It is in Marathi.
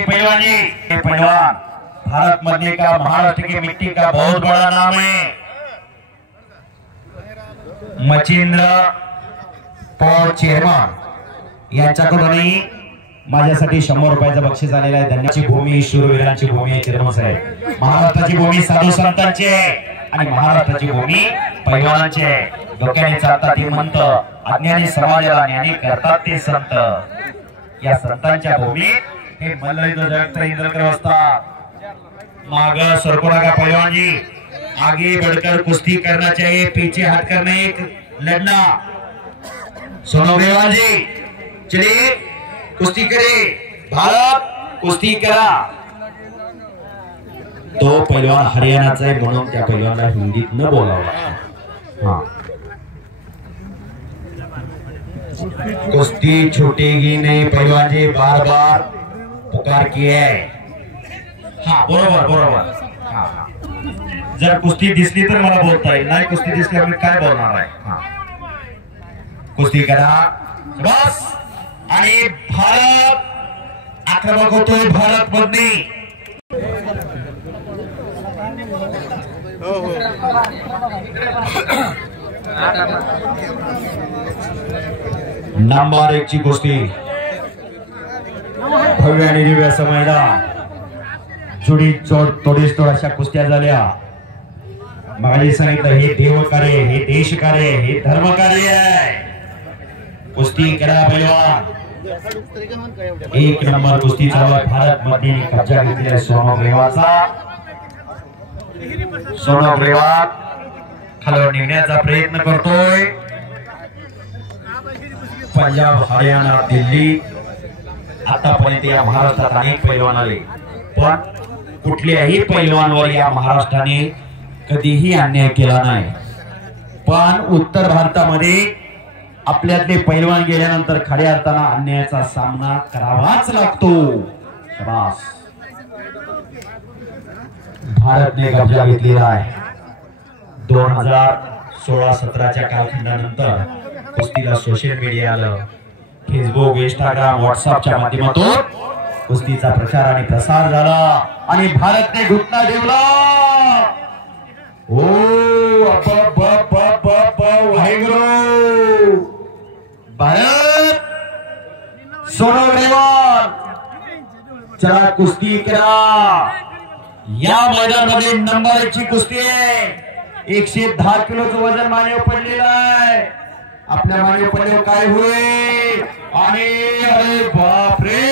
पहलवान जी, पहलवान भारत मध्य का, महाराष्ट्र की मिट्टी का बहुत बड़ा नाम है। मच्छिंद्र पॉल चेअरमन यांच्याकडूनही माझ्यासाठी 100 रुपयाचं बक्षीस आलेलं आहे। धन्यवाद। भूमी शूरवीरांची भूमी चेअरमन साहेब, महाराष्ट्राची भूमी साधू संतांची आणि महाराष्ट्राची भूमी पैलवानांची आहे। डोक्याने चालतात ते मंत, अज्ञानी समाजाला ज्ञानी करतात ते संत। या संतांच्या भूमीत हे मल्लयुद्ध जगता इंद्रकर असतात। माग सरको लगा पहलवान जी, आगे बढ़कर कुश्ती करना चाहिए, पीछे हटकर नहीं लड़ना। सुनो पहलवान जी, चलिए कुश्ती करे, भारत कुश्ती करा। तो पहलवान हरियाणाचा आहे म्हणून त्या पहलवानला हिंदीत न बोलावं। हाँ, कुश्ती छूटेगी नहीं पहलवान जी, बार बार पुकार की है। हाँ बरोबर बरोबर। हाँ, जर कुस्ती दिसली तर मला बोलता येईल, नाही कुस्ती दिसल्यावर मी काय बोलणार आहे। हाँ, कुस्ती करा बस। आणि भारत आक्रमक होतोय, भारत मधली नंबर 1 ची कुस्ती भव्य आणि दिव्य असं मैदान, जोडी तोडीस तोड अशा कुस्त्या झाल्या। मगाशी सांगितलं हे देव कार्य, हे देश कार्य, हे धर्म कार्य आहे। कुस्ती करा पहलवान। 1 नंबर कुस्ती चालू आहे। भारत मध्ये कब्जा घेतलेला सोनो ग्रेवालचा। सोनो ग्रेवाल खाली निघण्याचा प्रयत्न करतोय। पंजाब, हरियाणा, दिल्ली आतापर्यंत या महाराष्ट्रात अनेक पैलवान आले, पण कुठल्याही पैलवानवर या महाराष्ट्राने कधीही अन्याय केला नाही। पण उत्तर भारतामध्ये आपल्यातले पैलवान गेल्यानंतर खऱ्या अर्थाने अन्यायाचा सामना करावाच लागतो। शाबास, भारतने कब्जा घेतलेला आहे। 2016-17च्या कालखंडानंतर कुस्तीला सोशल मीडिया आलं, फेसबुक, इंस्टाग्राम, व्हॉट्सअपच्या माध्यमातून कुस्तीचा प्रचार आणि प्रसार झाला आणि भारतने घुटना ठेवला। ओ वाहेगुरु, भारत सोनो ग्रेवाल चला कुस्ती करा। या मैदानामध्ये नंबर 1 ची कुस्ती आहे। 110 किलोचं वजन मानेवर पडलेलं आहे। आपल्या मानेवर पडल्यावर काय होईल? आणि अरे बापरे,